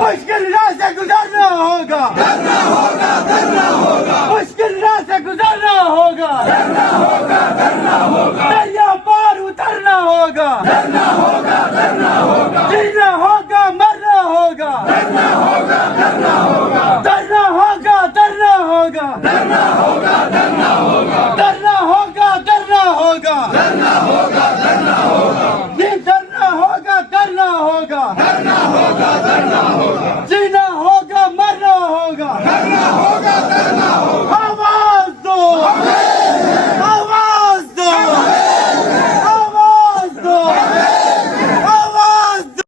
मुश्किल राह से गुजरना होगा, मुश्किल राह से गुजरना होगा, दरिया पार उतरना होगा, जीना होगा, मरना होगा, डरना होगा, डरना होगा, डरना होगा, डरना होगा, डरना होगा, डरना होगा, डरना होगा, डरना होगा, डरना होगा, डरना होगा, ये डरना होगा, डरना होगा,